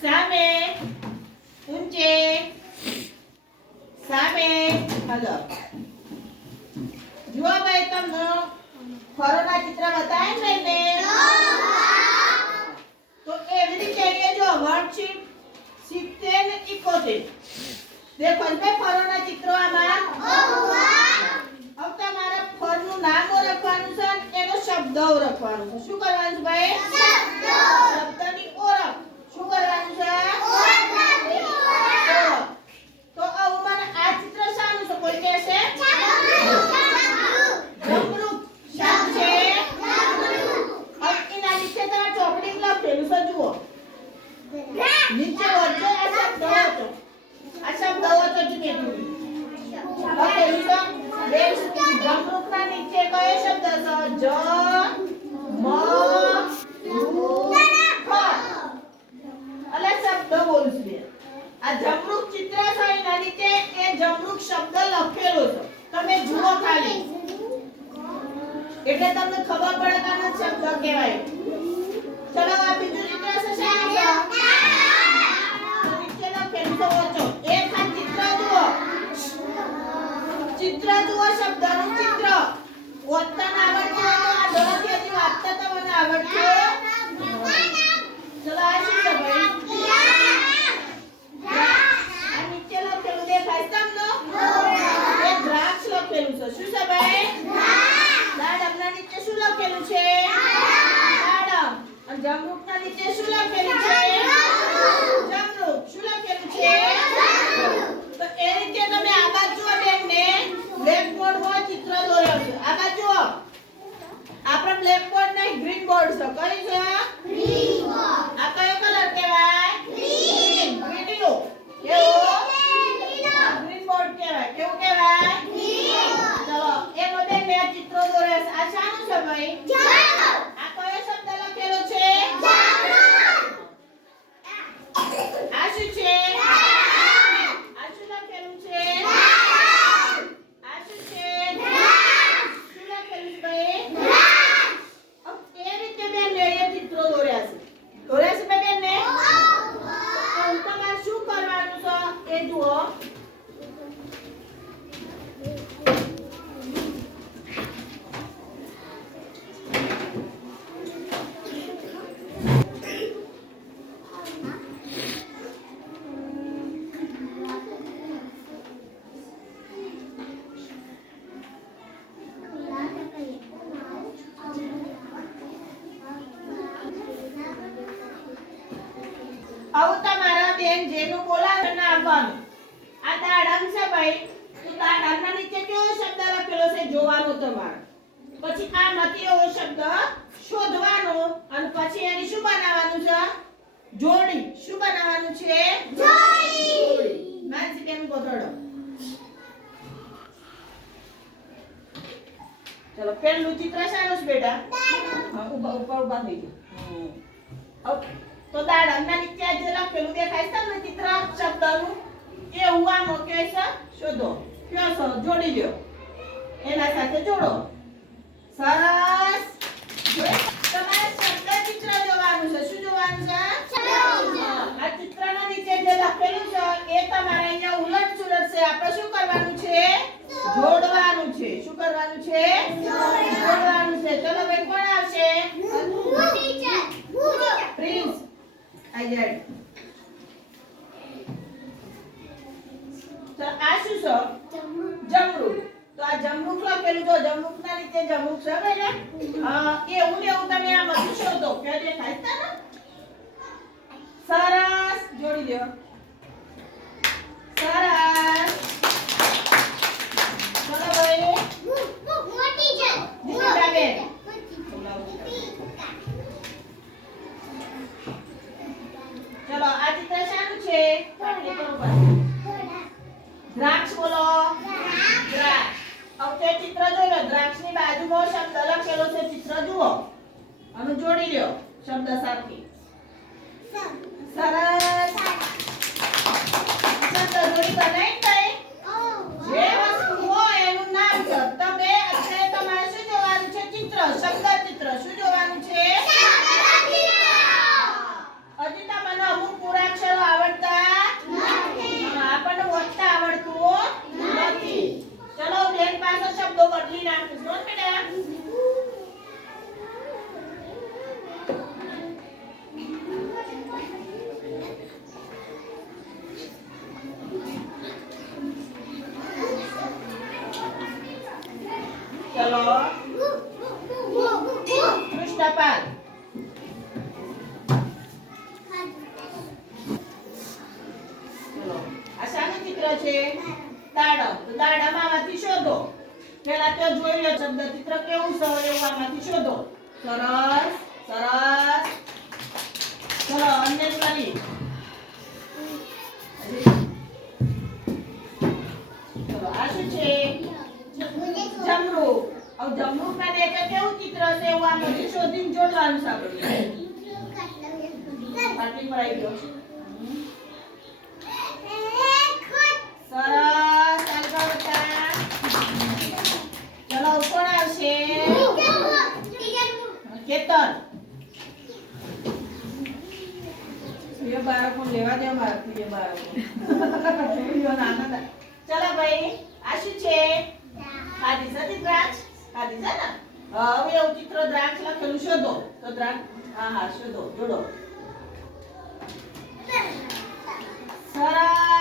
સામે ઊંચે સામે હલો જુઓ ભાઈ તમને ફરોના ચિત્ર બતાવે ને તો એવી રીતે જો વર્કશીટ 70 ને 71 देखो इसमें फरोना चित्रो आमार अब તમારે ફરનું નામ ઓળખવાનું છે અને એનો શબ્દ ઓળખવાનું છે શું કરવાનું છે ભાઈ શબ્દની ઓળખ શું કરવાનું છે તો આવું મને આ ચિત્ર શાનું છે કોઈ કહેશે જમરૂખ શાનું છે હવે એના નીચે તમે ચોકડી લખેલું છે જુઓ નીચે વચ્ચે આ શબ્દ હતો આ શબ્દ હતો જ કે લખેલું છે જમરૂખના નીચે કયો શબ્દ છે અલે શબ્દ બોલશે આ જમરૂખ ચિત્ર છે એના નીચે એ જમરૂખ શબ્દ લખેલો છે તમે જુઓ ખાલી એટલે તમને ખબર પડે કે આ શબ્દ કહેવાય ચલો આ બીજું ચિત્ર છે શાનું છે નીચે લખેલું છે વાંચો એક આ ચિત્ર જુઓ શબ્દનું ચિત્ર વાંચતા આવડતું હોય તો આ દરથી વાંચતા તમને આવડશે ચલો આ શું છે ભાઈ આ નીચે લખેલું દેખાય તમને એ દ્રાક્ષ લખેલું છે શું છે ભાઈ દાડમના નીચે શું લખેલું છે દાડમ અને જમરૂખના નીચે શું લખેલું છે જમરૂખ શું લખેલું છે તો એ રીતે તમે આ બાજુ બેનને બ્લેકબોર્ડ માં ચિત્ર દોર્યો છે આ બાજુ આપણો બ્લેકબોર્ડ નહીં ગ્રીન બોર્ડ છે કઈ છે ગ્રીન બોર્ડ આ કયો કલર કહેવાય ગ્રીન ગ્રીન કેવો ગ્રીન બોર્ડ કહેવાય કેવું કહેવાય ગ્રીન ચલો એ બધે બે ચિત્રો દોર્યા છે આ શાનું છે ભાઈ આ કયો શબ્દ લખેલો છે આ શું છે આવું તમારા બેન જેનું બોલાવે ના આવવાનું આ દાડમ છે ભાઈ તો દાડમના નીચે કયો શબ્દ લખેલો છે જોવાનો તમારે પછી આ માંથી એવો શબ્દ શોધવાનો અને પછી એની શું બનાવવાનું છે જોડી શું બનાવવાનું છે જોડી માનસી બેન ગોઠડો ચલો પહેલું ચિત્ર શાનું છે બેટા હા ઉભા થઈ ગયો ઓકે તો દાડમના નીચે જે લખેલું દેખાય છે ને ચિત્ર શબ્દનું એ ઉવાનો કે છે શોધો કયો છે જોડી લ્યો એના સાથે જોડો સરસ તમારે શબ્દ ચિત્ર જોવાનું છે શું જોવાનું છે આ ચિત્રના નીચે જે લખેલું છે એ તમારે અહીંયા ઉલટ સુલટ છે આપણે શું કરવાનું છે જોડવાનું છે શું કરવાનું છે જોડવાનું છે ચલો ભાઈ કોણ આવશે પ્રિન્સ આયડ તો આ શું છે જમરૂખ તો આ જમરૂખ લખેલું તો જમરૂખના નીચે જમરૂખ છે બેટા એવું ને એવું તમે આ બધું શોધો કે દેખાય છે ને સરસ જોડી દો સરસ ચલો ભાઈ મોટી છે દીકરા બેન ચલો આ ચિત્ર શાનું છે દ્રાક્ષ બોલો દ્રાક્ષ હવે ચિત્ર જોઈ લો દ્રાક્ષની બાજુમાં શબ્દ લખેલો છે ચિત્ર જુઓ અને જોડી લ્યો શબ્દ સાથે સરસ શબ્દ જોડી બનાવી ભાઈ જે વસ્તુ હોય એનું નામ છે તમે અત્યારે તમારે શું જોવાનું છે ચિત્ર શબ્દ ચિત્ર શું જોવાનું છે ચલો કૃષ્ણપાલ ચલો આ શાનું ચિત્ર છે દાડમ તો દાડમ આમાંથી શોધો પેલા તો જોઈ લો શબ્દ ચિત્ર કેવું છે એવું આમાંથી શોધો સરસ સરસ ચલો અન્નેશ્વરી ચલો આ શું છે જમરૂખ હવે જમરૂખ ના દેખે કેવું ચિત્ર છે એવું આમાંથી શોધીને જોડવાનું છે આપણે પાટી પર આવી ગયો સરસ આગળ વધતા ચલો કોણ આવશે કેતન ये बारह लेवा दे मारती ये बारह चलो भाई आशु છે ખાધી સતી દ્રાક્ષ ખાધી છે ને હવે એવું ચિત્ર દ્રાક્ષ લખેલું શોધો તો દ્રાક્ષ હા હા શોધો જોડો સરસ